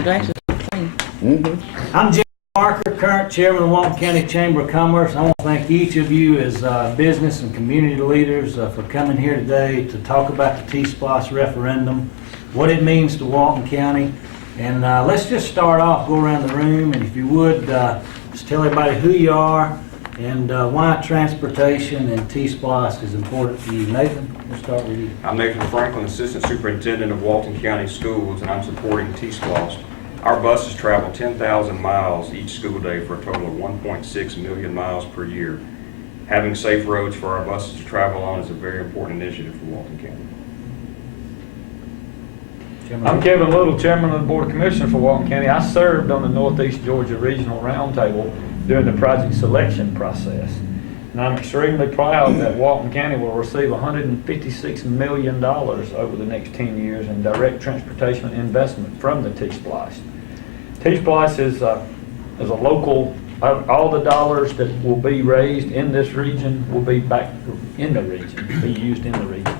My glasses are clean. I'm Jim Parker, current chairman of the Walton County Chamber of Commerce. I want to thank each of you as business and community leaders for coming here today to talk about the T-Splost referendum, what it means to Walton County. And let's just start off, go around the room, and if you would, just tell everybody who you are and why transportation and T-Splost is important to you. Nathan, we'll start with you. I'm Nathan Franklin, Assistant Superintendent of Walton County Schools, and I'm supporting T-Splost. Our buses travel 10,000 miles each school day for a total of 1.6 million miles per year. Having safe roads for our buses to travel on is a very important initiative for Walton County. I'm Kevin Little, Chairman of the Board of Commissioners for Walton County. I served on the Northeast Georgia Regional Roundtable during the project selection process. And I'm extremely proud that Walton County will receive $156 million over the next 10 years in direct transportation investment from the T-Splost. T-Splost is a local, all the dollars that will be raised in this region will be back in the region, be used in the region.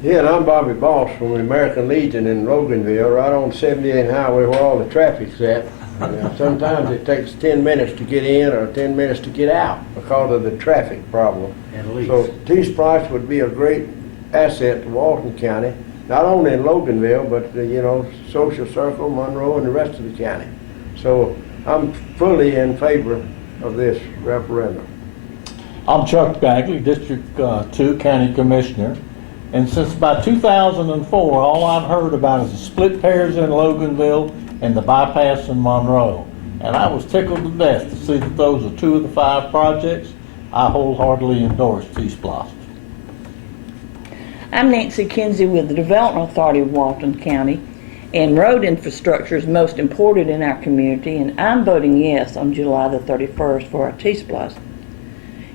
Yeah, and I'm Bobby Boss from the American Legion in Loganville, right on 78 Highway where all the traffic's at. Sometimes it takes 10 minutes to get in or 10 minutes to get out because of the traffic problem. So T-Splost would be a great asset to Walton County, not only in Loganville, but Social Circle, Monroe, and the rest of the county. So I'm fully in favor of this referendum. I'm Chuck Bagley, District 2 County Commissioner. And since about 2004, all I've heard about is the split pairs in Loganville and the bypass in Monroe. And I was tickled to death to see that those are 2 of the 5 projects I wholeheartedly endorse T-Splost. I'm Nancy Kinsey with the Development Authority of Walton County, and road infrastructure is most important in our community, and I'm voting yes on July the 31st for our T-Splost.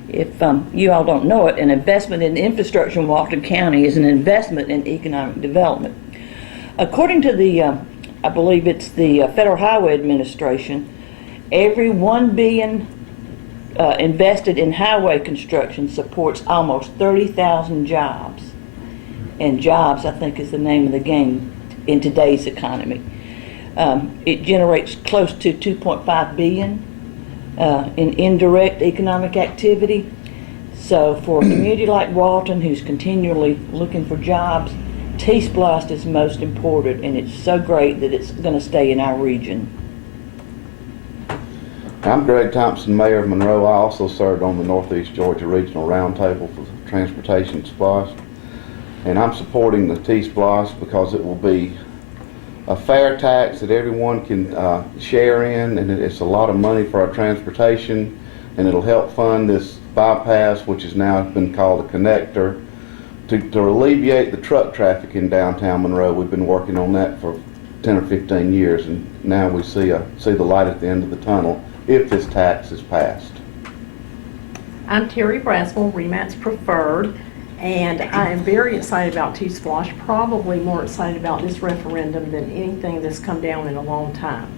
If you all don't know it, an investment in infrastructure in Walton County is an investment in economic development. According to the, I believe it's the Federal Highway Administration, every $1 billion invested in highway construction supports almost 30,000 jobs. And jobs, I think, is the name of the game in today's economy. It generates close to $2.5 billion in indirect economic activity. So for a community like Walton, who's continually looking for jobs, T-Splost is most important, and it's so great that it's going to stay in our region. I'm Greg Thompson, Mayor of Monroe. I also served on the Northeast Georgia Regional Roundtable for Transportation Splost. And I'm supporting the T-Splost because it will be a fair tax that everyone can share in, and it's a lot of money for our transportation, and it'll help fund this bypass, which has now been called a connector, to alleviate the truck traffic in downtown Monroe. We've been working on that for 10 or 15 years, and now we see the light at the end of the tunnel if this tax is passed. I'm Terry Braswell, Remat's Preferred, and I am very excited about T-Splost, probably more excited about this referendum than anything that's come down in a long time.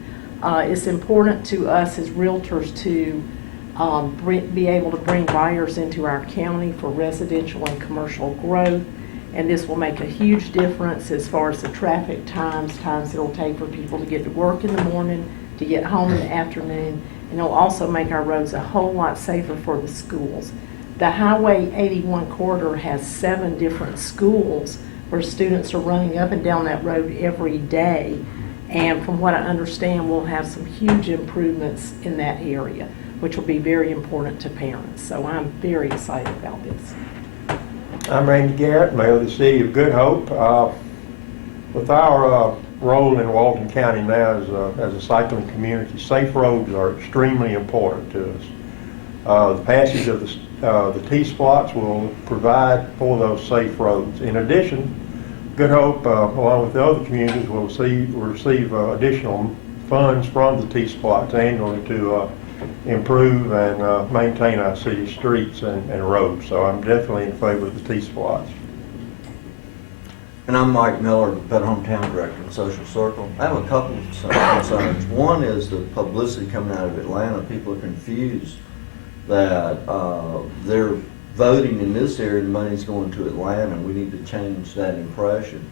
It's important to us as realtors to be able to bring buyers into our county for residential and commercial growth, and this will make a huge difference as far as the traffic times it'll take for people to get to work in the morning, to get home in the afternoon, and it'll also make our roads a whole lot safer for the schools. The Highway 81 corridor has 7 different schools where students are running up and down that road every day, and from what I understand, we'll have some huge improvements in that area, which will be very important to parents. So I'm very excited about this. I'm Randy Garrett, Mayor of the City of Good Hope. With our role in Walton County now as a cycling community, safe roads are extremely important to us. The passage of the T-Splost will provide for those safe roads. In addition, Good Hope, along with the other communities, will receive additional funds from the T-Splost annually to improve and maintain our city streets and roads. So I'm definitely in favor of the T-Splost. And I'm Mike Miller, the Pet Hometown Director in Social Circle. I have a couple of concerns. One is the publicity coming out of Atlanta. People are confused that they're voting in this area and money's going to Atlanta. We need to change that impression.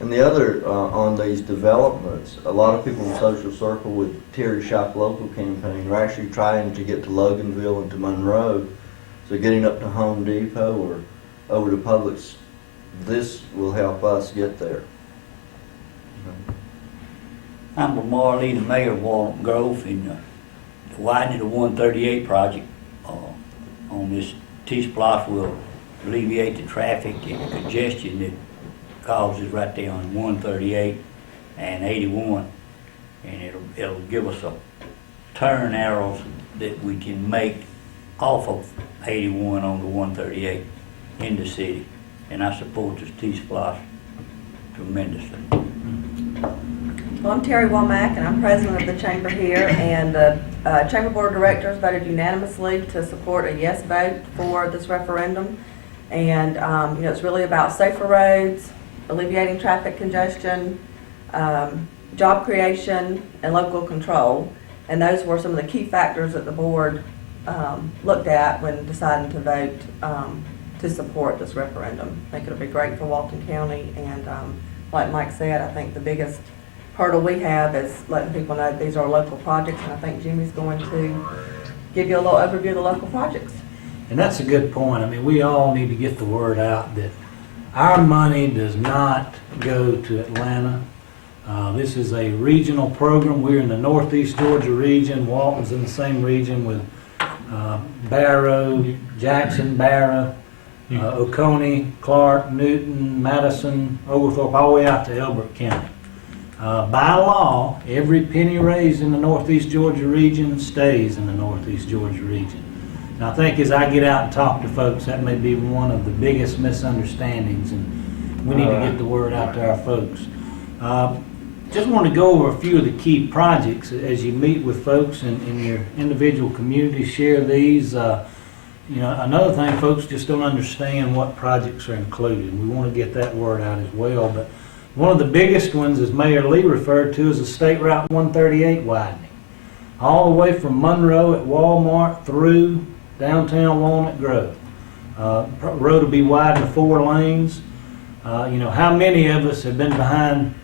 And the other, on these developments, a lot of people in Social Circle with Terry Shop Local campaign are actually trying to get to Loganville and to Monroe. So getting up to Home Depot or over to Publix, this will help us get there. I'm Lamar Lee, the mayor of Walnut Grove, and the widening of 138 project on this T-Splost will alleviate the traffic and the congestion that causes right there on 138 and 81, and it'll give us a turn arrows that we can make off of 81 on the 138 in the city, and I support this T-Splost tremendously. Well, I'm Terry Womack, and I'm president of the chamber here, and the Chamber Board of Directors voted unanimously to support a yes vote for this referendum. And you know, it's really about safer roads, alleviating traffic congestion, job creation, and local control. And those were some of the key factors that the board looked at when deciding to vote to support this referendum. I think it'll be great for Walton County, and like Mike said, I think the biggest hurdle we have is letting people know that these are local projects, and I think Jimmy's going to give you a little overview of the local projects. And that's a good point. I mean, we all need to get the word out that our money does not go to Atlanta. This is a regional program. We're in the Northeast Georgia region. Walton's in the same region with Barrow, Jackson, Barrow, Oconee, Clark, Newton, Madison, Oglethorpe, all the way out to Elbert County. By law, every penny raised in the Northeast Georgia region stays in the Northeast Georgia region. And I think as I get out and talk to folks, that may be one of the biggest misunderstandings, and we need to get the word out to our folks. Just want to go over a few of the key projects as you meet with folks in your individual communities, share these. You know, another thing, folks just don't understand what projects are included. We want to get that word out as well. But one of the biggest ones, as Mayor Lee referred to, is the State Route 138 widening. All the way from Monroe at Walmart through downtown Walnut Grove. Road will be widened to 4 lanes. You know, how many of us have been behind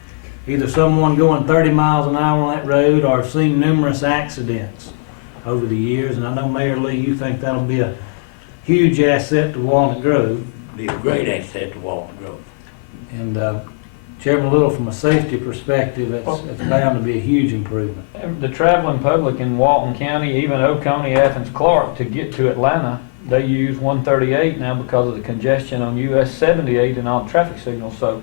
either someone going 30 miles an hour on that road or seen numerous accidents over the years? And I know, Mayor Lee, you think that'll be a huge asset to Walnut Grove. Be a great asset to Walnut Grove. And Chairman Little, from a safety perspective, it's bound to be a huge improvement. The traveling public in Walton County, even Oconee, Athens, Clark, to get to Atlanta, they use 138 now because of the congestion on US 78 and all the traffic signals. So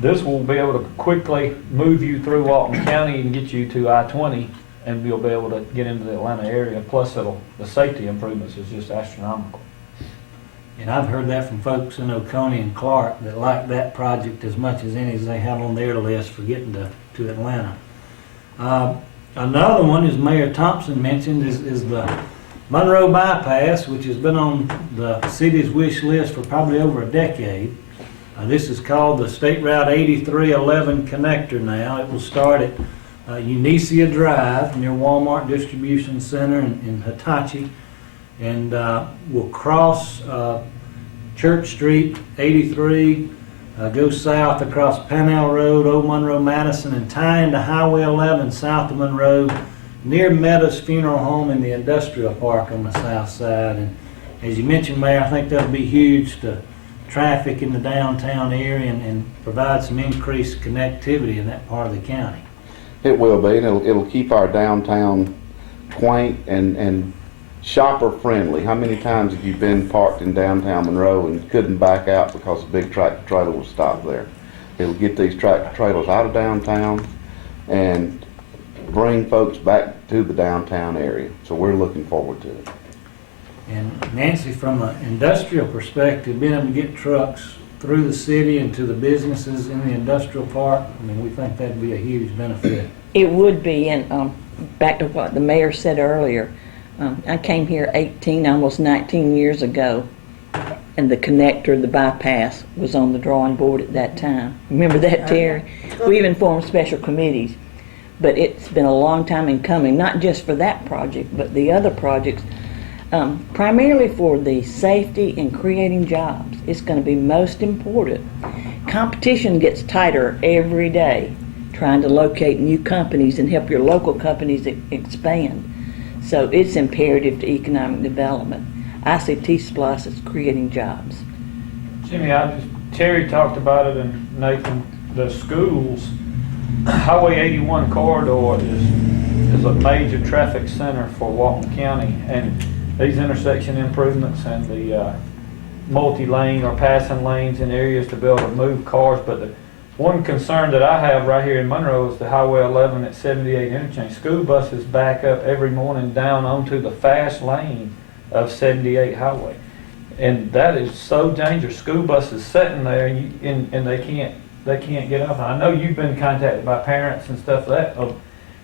this will be able to quickly move you through Walton County and get you to I-20, and you'll be able to get into the Atlanta area. Plus, the safety improvements is just astronomical. And I've heard that from folks in Oconee and Clark that like that project as much as any as they have on their list for getting to Atlanta. Another one, as Mayor Thompson mentioned, is the Monroe Bypass, which has been on the city's wish list for probably over a decade. This is called the State Route 8311 connector now. It will start at Unicia Drive near Walmart Distribution Center in Hitachi, and will cross Church Street 83, go south across Pannell Road, Old Monroe Madison, and tie into Highway 11 south of Monroe near Meadows Funeral Home in the industrial park on the south side. And as you mentioned, Mayor, I think that'll be huge to traffic in the downtown area and provide some increased connectivity in that part of the county. It will be, and it'll keep our downtown quaint and shopper friendly. How many times have you been parked in downtown Monroe and couldn't back out because a big tractor trailer was stopped there? It'll get these tractor trailers out of downtown and bring folks back to the downtown area. So we're looking forward to it. And Nancy, from an industrial perspective, being able to get trucks through the city and to the businesses in the industrial park, I mean, we think that'd be a huge benefit. It would be, and back to what the mayor said earlier, I came here 18, almost 19 years ago, and the connector, the bypass, was on the drawing board at that time. Remember that, Terry? We even formed special committees. But it's been a long time in coming, not just for that project, but the other projects, primarily for the safety and creating jobs. It's going to be most important. competition gets tighter every day, trying to locate new companies and help your local companies expand. So it's imperative to economic development. I see T-Splost as creating jobs. Jimmy, Terry talked about it, and Nathan, the schools, Highway 81 corridor is a major traffic center for Walton County, and these intersection improvements and the multi-lane or passing lanes in areas to be able to move cars. But the one concern that I have right here in Monroe is the Highway 11 at 78 interchange. School buses back up every morning down onto the fast lane of 78 highway. And that is so dangerous. School buses sitting there and they can't get off. I know you've been contacted by parents and stuff like that.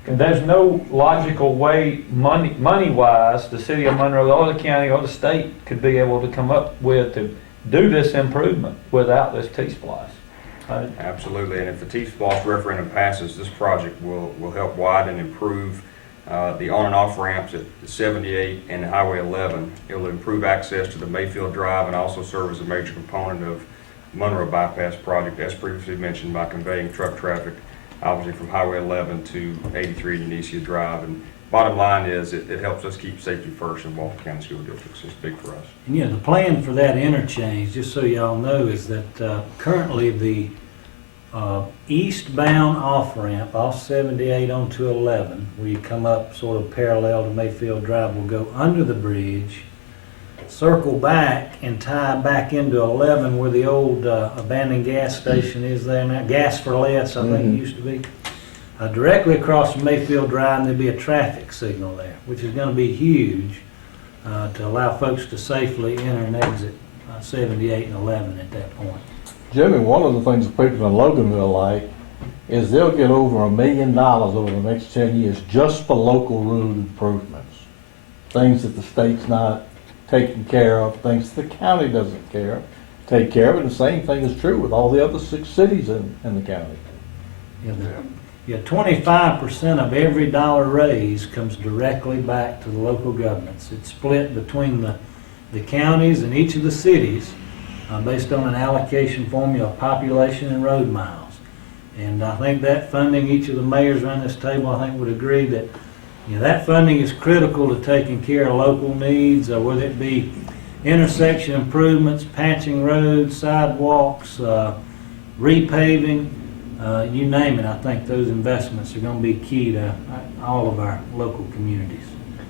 And there's no logical way, money-wise, the city of Monroe or the county or the state could be able to come up with to do this improvement without this T-Splost. Absolutely, and if the T-Splost referendum passes, this project will help widen and improve the on and off ramps at 78 and Highway 11. It will improve access to the Mayfield Drive and also serve as a major component of Monroe Bypass Project, as previously mentioned, by conveying truck traffic obviously from Highway 11 to 83 Unicia Drive. And bottom line is it helps us keep safety first in Walton County School Districts. It's big for us. And the plan for that interchange, just so y'all know, is that currently the eastbound off-ramp off 78 onto 11, where you come up sort of parallel to Mayfield Drive, will go under the bridge, circle back and tie back into 11 where the old abandoned gas station is there now, Gas for Less, I think it used to be. Directly across from Mayfield Drive, and there'll be a traffic signal there, which is going to be huge to allow folks to safely enter and exit 78 and 11 at that point. Jimmy, one of the things that people in Loganville like is they'll get over $1 million over the next 10 years just for local road improvements. Things that the state's not taking care of, things the county doesn't take care of, and the same thing is true with all the other 6 cities in the county. Yeah, 25% of every dollar raised comes directly back to the local governments. It's split between the counties and each of the cities based on an allocation formula of population and road miles. And I think that funding, each of the mayors around this table, I think would agree that that funding is critical to taking care of local needs, whether it be intersection improvements, patching roads, sidewalks, repaving, you name it. I think those investments are going to be key to all of our local communities.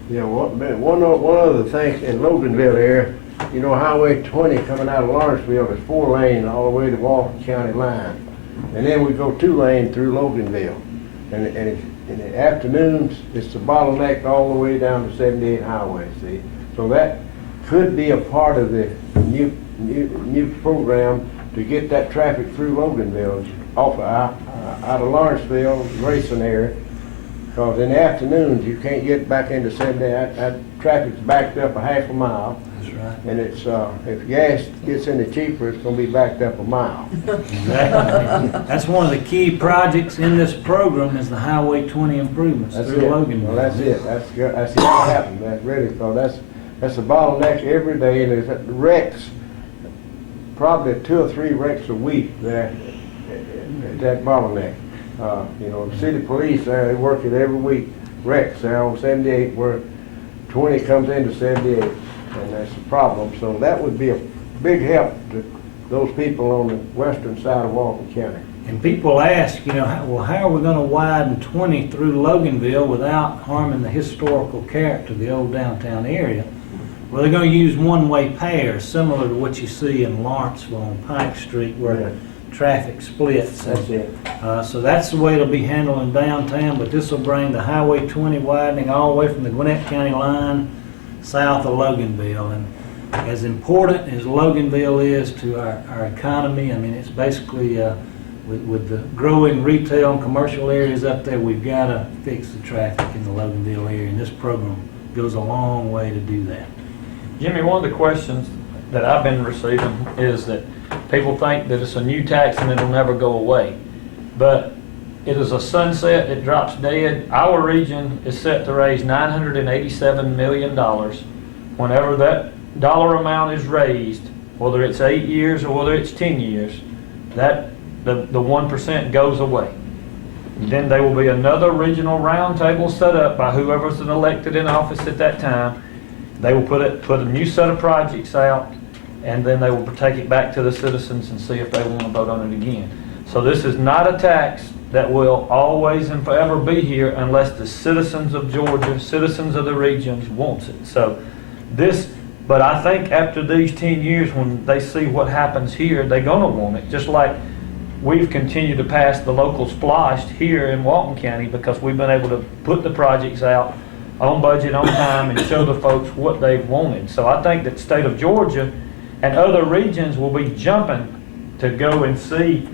Yeah, one other thing in Loganville area, Highway 20 coming out of Lawrenceville is 4 lane all the way to Walton County line. And then we go 2 lane through Loganville. And in the afternoons, it's the bottleneck all the way down to 78 Highway, see? So that could be a part of the new program to get that traffic through Loganville, off out of Lawrenceville, Grayson area. Because in the afternoons, you can't get back into 78. That traffic's backed up a half a mile. That's right. And it's if gas gets any cheaper, it's going to be backed up a mile. Exactly. That's one of the key projects in this program is the Highway 20 improvements That's through it. Loganville. Well, that's it. That's what happened. That's really, because that's a bottleneck every day, and there's wrecks, probably 2 or 3 wrecks a week there at that bottleneck. The city police there, they work it every week. Wrecks there on 78 where 20 comes into 78, and that's a problem. So that would be a big help to those people on the western side of Walton County. And people ask, how are we going to widen 20 through Loganville without harming the historical character of the old downtown area? Well, they're going to use one-way pairs, similar to what you see in Lawrenceville on Pike Street, where traffic splits. That's it. So that's the way it'll be handled in downtown, but this will bring the Highway 20 widening all the way from the Gwinnett County line south of Loganville. And as important as Loganville is to our economy, I mean, it's basically with the growing retail and commercial areas up there, we've got to fix the traffic in the Loganville area, and this program goes a long way to do that. Jimmy, one of the questions that I've been receiving is that people think that it's a new tax and it'll never go away. But it is a sunset, it drops dead. Our region is set to raise $987 million. Whenever that dollar amount is raised, whether it's 8 years or whether it's 10 years, that the 1% goes away. Then there will be another regional roundtable set up by whoever's elected in office at that time. They will put a new set of projects out, and then they will take it back to the citizens and see if they want to vote on it again. So this is not a tax that will always and forever be here unless the citizens of Georgia, citizens of the regions wants it. So but I think after these 10 years, when they see what happens here, they're gonna want it. Just like we've continued to pass the local T-Splost here in Walton County because we've been able to put the projects out on budget, on time, and show the folks what they've wanted. So I think that the state of Georgia and other regions will be jumping to go and see.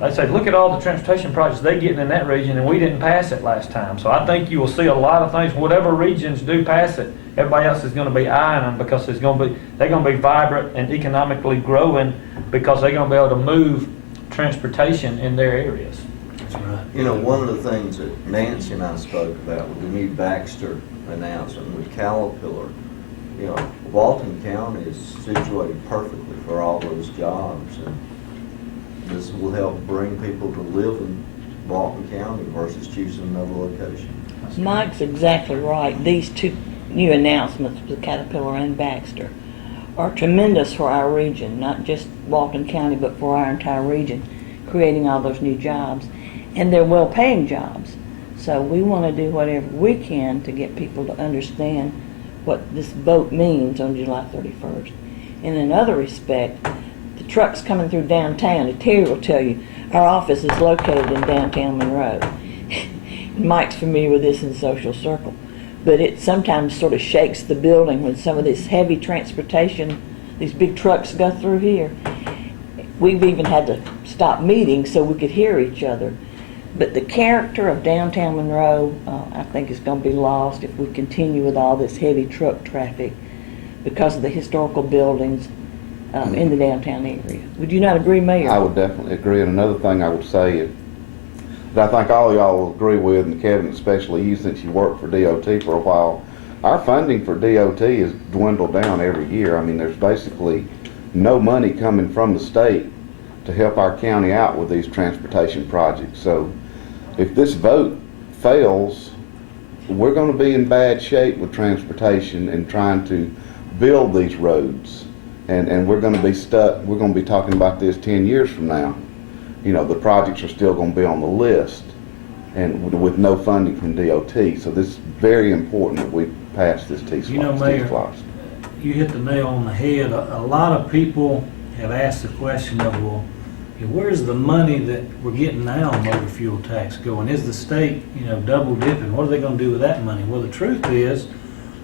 They say, look at all the transportation projects they're getting in that region, and we didn't pass it last time. So I think you will see a lot of things. Whatever regions do pass it, everybody else is going to be eyeing them because they're going to be vibrant and economically growing because they're going to be able to move transportation in their areas. That's right. You know, one of the things that Nancy and I spoke about with the new Baxter announcement with Caterpillar, you know, Walton County is situated perfectly for all those jobs, and this will help bring people to live in Walton County versus choosing another location. Mike's exactly right. These two new announcements with Caterpillar and Baxter are tremendous for our region, not just Walton County, but for our entire region, creating all those new jobs. And they're well-paying jobs. So we want to do whatever we can to get people to understand what this vote means on July 31st. And in another respect, the trucks coming through downtown, and Terry will tell you, our office is located in downtown Monroe. Mike's familiar with this in social circle. But it sometimes sort of shakes the building when some of this heavy transportation, these big trucks go through here. We've even had to stop meetings so we could hear each other. But the character of downtown Monroe, I think, is going to be lost if we continue with all this heavy truck traffic because of the historical buildings in the downtown area. Would you not agree, Mayor? I would definitely agree. And another thing I would say is that I think all y'all will agree with, and Kevin, especially you, since you worked for DOT for a while, our funding for DOT has dwindled down every year. I mean, there's basically no money coming from the state to help our county out with these transportation projects. So if this vote fails, we're going to be in bad shape with transportation and trying to build these roads. And we're going to be stuck. We're going to be talking about this 10 years from now. You know, the projects are still going to be on the list and with no funding from DOT. So this is very important that we pass this T-Splost. You know, Mayor, you hit the nail on the head. A lot of people have asked the question of, well, where's the money that we're getting now on motor fuel tax going? Is the state, double dipping? What are they going to do with that money? Well, the truth is,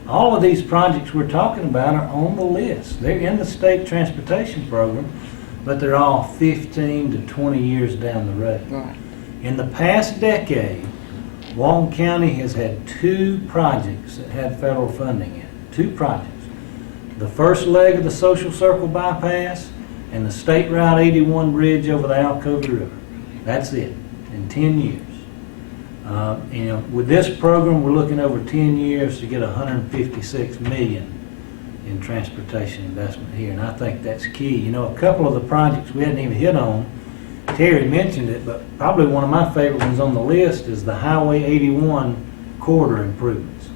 all of these projects we're talking about are on the list. They're in the state transportation program, but they're all 15 to 20 years down the road. Right. In the past decade, Walton County has had 2 projects that had federal funding in it. 2 projects. The first leg of the Social Circle bypass and the State Route 81 bridge over the Alcova River. That's it, in 10 years. With this program, we're looking over 10 years to get $156 million in transportation investment here, and I think that's key. A couple of the projects we hadn't even hit on, Terry mentioned it, but probably one of my favorite ones on the list is the Highway 81 corridor improvements.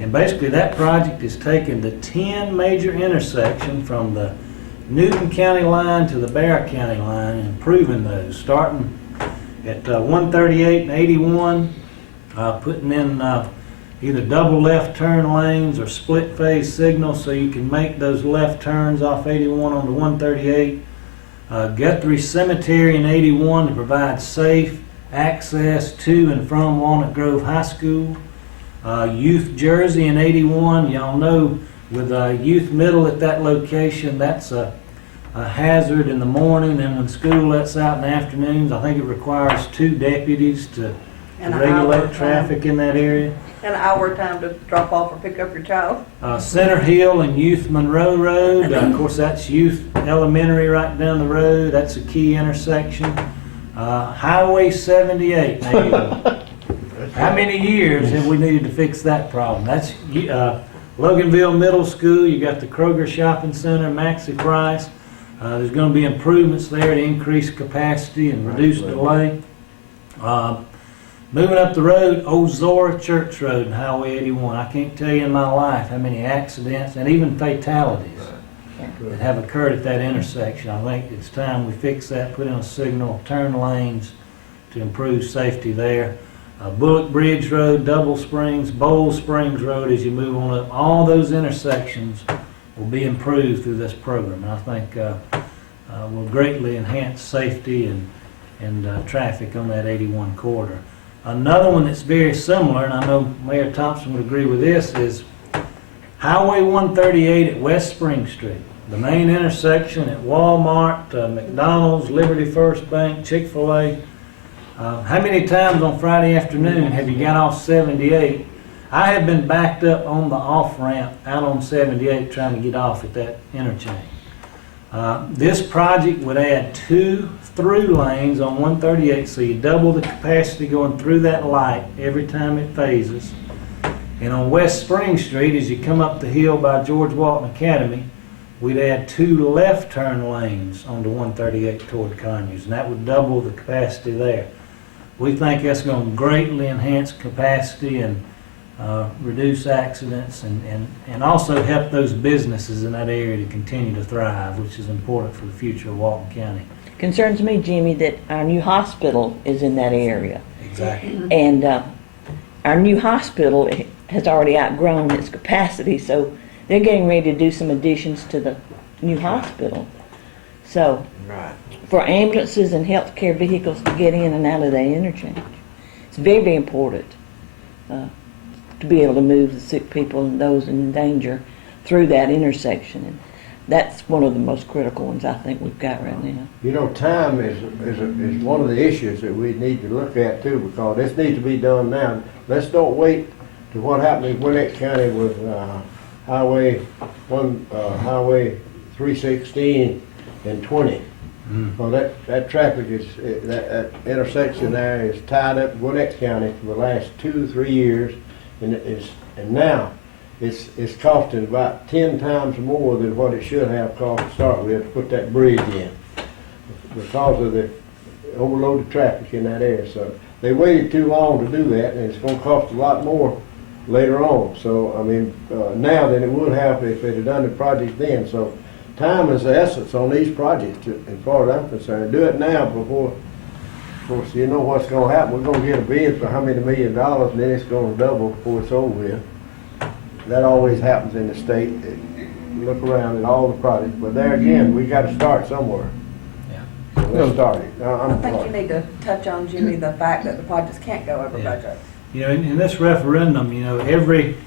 And basically that project is taking the 10 major intersections from the Newton County line to the Bear County line and improving those, starting at 138 and 81, putting in either double left turn lanes or split phase signals so you can make those left turns off 81 onto 138. Guthrie Cemetery in 81 to provide safe access to and from Walnut Grove High School. Youth Jersey in 81, y'all know with Youth Middle at that location, that's a hazard in the morning, and when school lets out in the afternoons, I think it requires 2 deputies to regulate traffic in that area. An hour time to drop off or pick up your child. Center Hill and Youth Monroe Road, of course that's Youth Elementary right down the road, that's a key intersection. Highway 78, now, how many years have we needed to fix that problem? That's Loganville Middle School, you got the Kroger Shopping Center, Maxi Price, There's gonna be improvements there to increase capacity and reduce delay. Moving up the road, Old Zora Church Road and Highway 81. I can't tell you in my life how many accidents and even fatalities that have occurred at that intersection. I think it's time we fix that, put in a signal, turn lanes to improve safety there. Bullock Bridge Road, Double Springs, Bowl Springs Road, as you move on up, all those intersections will be improved through this program. And I think will greatly enhance safety and traffic on that 81 corridor. Another one that's very similar, and I know Mayor Thompson would agree with this, is Highway 138 at West Spring Street. The main intersection at Walmart, McDonald's, Liberty First Bank, Chick-fil-A. How many times on Friday afternoon have you got off 78? I have been backed up on the off-ramp out on 78 trying to get off at that interchange. This project would add 2 through lanes on 138, so you double the capacity going through that light every time it phases. And on West Spring Street, as you come up the hill by George Walton Academy, we'd add 2 left turn lanes onto 138 toward Conyers, and that would double the capacity there. We think that's going to greatly enhance capacity and reduce accidents and also help those businesses in that area to continue to thrive, which is important for the future of Walton County. Concerns me, Jimmy, that our new hospital is in that area. Exactly. And our new hospital has already outgrown its capacity, so they're getting ready to do some additions to the new hospital. So, for ambulances and healthcare vehicles to get in and out of that interchange, it's very, very important to be able to move the sick people and those in danger through that intersection. And that's one of the most critical ones I think we've got right now. You know, time is one of the issues that we need to look at too, because this needs to be done now. Let's don't wait to what happened in Gwinnett County with Highway 316 and 20. Well, that traffic is, that intersection there is tied up in Gwinnett County for the last 2-3 years, and now it's costing about 10 times more than what it should have cost to start with to put that bridge in because of the overloaded traffic in that area. So they waited too long to do that, and it's going to cost a lot more later on. So I mean, now than it would have if they'd have done the project then. So time is the essence on these projects, as far as I'm concerned. Do it now before, of course, you know what's going to happen. We're going to get a bid for how many $1 million, and then it's going to double before it's over with. That always happens in the state. You look around at all the projects, but there again, we got to start somewhere. Yeah. So let's start it. I think you need to touch on, Jimmy, the fact that the projects can't go over budget. You know, in this referendum, you know,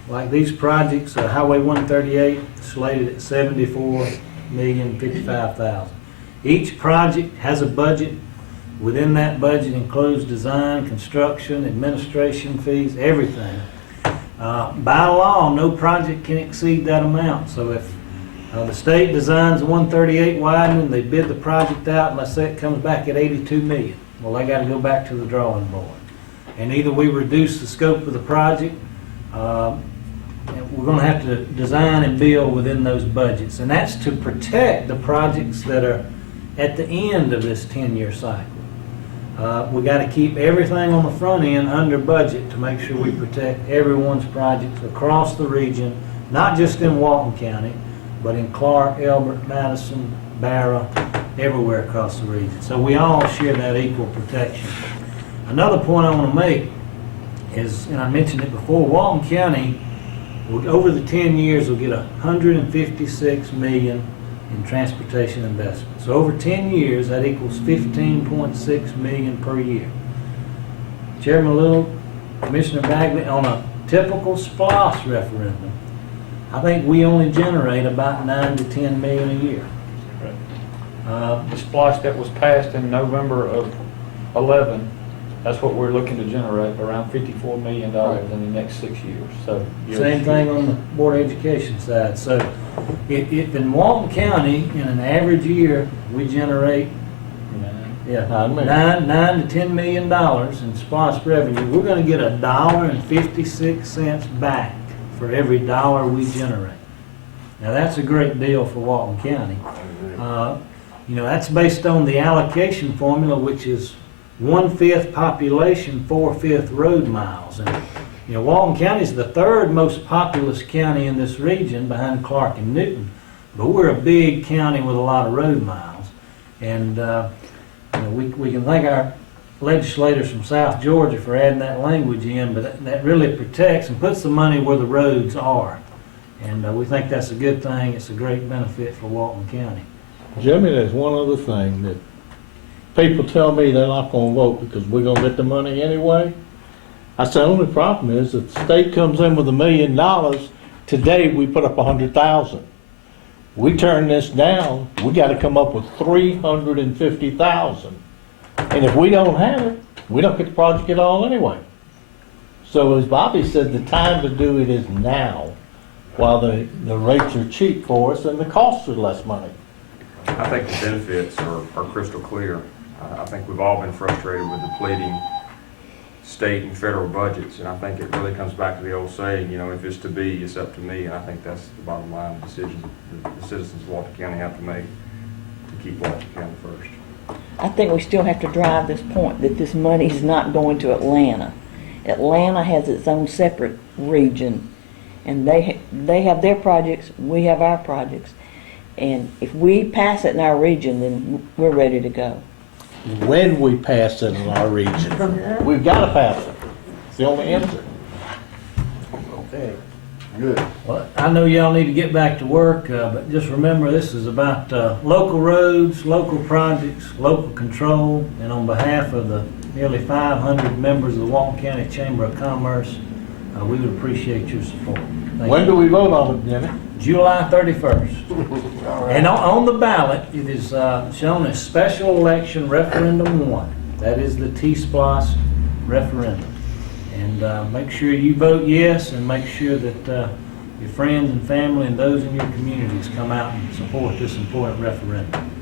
like these projects, Highway 138 slated at $74,055,000. Each project has a budget. Within that budget includes design, construction, administration fees, everything. By law, no project can exceed that amount. So if the state designs a 138 widening, they bid the project out, and let's say it comes back at $82 million. Well, they got to go back to the drawing board. And either we reduce the scope of the project, we're going to have to design and build within those budgets. And that's to protect the projects that are at the end of this 10-year cycle. We got to keep everything on the front end under budget to make sure we protect everyone's projects across the region, not just in Walton County, but in Clark, Elbert, Madison, Barra, everywhere across the region. So we all share that equal protection. Another point I want to make is, and I mentioned it before, Walton County, over the 10 years, will get $156 million in transportation investment. So over 10 years, that equals $15.6 million per year. Chairman Little, Commissioner Bagley, on a typical T-Splost referendum, I think we only generate about $9 to $10 million a year. The T-Splost that was passed in November of 11, that's what we're looking to generate, around $54 million in the next 6 years. So Same thing on the Board of Education side. So if in Walton County, in an average year, we generate $9 to $10 million in T-Splost revenue, we're going to get $1.56 back for every dollar we generate. Now that's a great deal for Walton County. You know, that's based on the allocation formula, which is 1/5 population, 4/5 road miles. And, you know, Walton County is the third most populous county in this region behind Clark and Newton. But we're a big county with a lot of road miles. And, you know, we can thank our legislators from South Georgia for adding that language in, but that really protects and puts the money where the roads are. And we think that's a good thing. It's a great benefit for Walton County. Jimmy, there's one other thing that people tell me they're not gonna vote because we're gonna get the money anyway. I said, the only problem is if the state comes in with $1 million, today we put up 100,000. We turn this down, we gotta come up with 350,000. And if we don't have it, we don't get the project at all anyway. So as Bobby said, the time to do it is now, while the rates are cheap for us and the costs are less money. I think the benefits are crystal clear. I think we've all been frustrated with depleting state and federal budgets, and I think it really comes back to the old saying, you know, if it's to be, it's up to me, and I think that's the bottom line decision the citizens of Walton County have to make to keep Walton County first. I think we still have to drive this point that this money is not going to Atlanta. Atlanta has its own separate region, and they have their projects, we have our projects. And if we pass it in our region, then we're ready to go. When we pass it in our region, we've gotta pass it. It's the only answer. Okay, good. Well, I know y'all need to get back to work, but just remember this is about local roads, local projects, local control, and on behalf of the nearly 500 members of the Walton County Chamber of Commerce, we would appreciate your support. Thank When you. do we vote on it, Jimmy? July 31st. And on the ballot, it is shown as Special Election Referendum 1. That is the T-Splost referendum. And make sure you vote yes, and make sure that your friends and family and those in your communities come out and support this important referendum.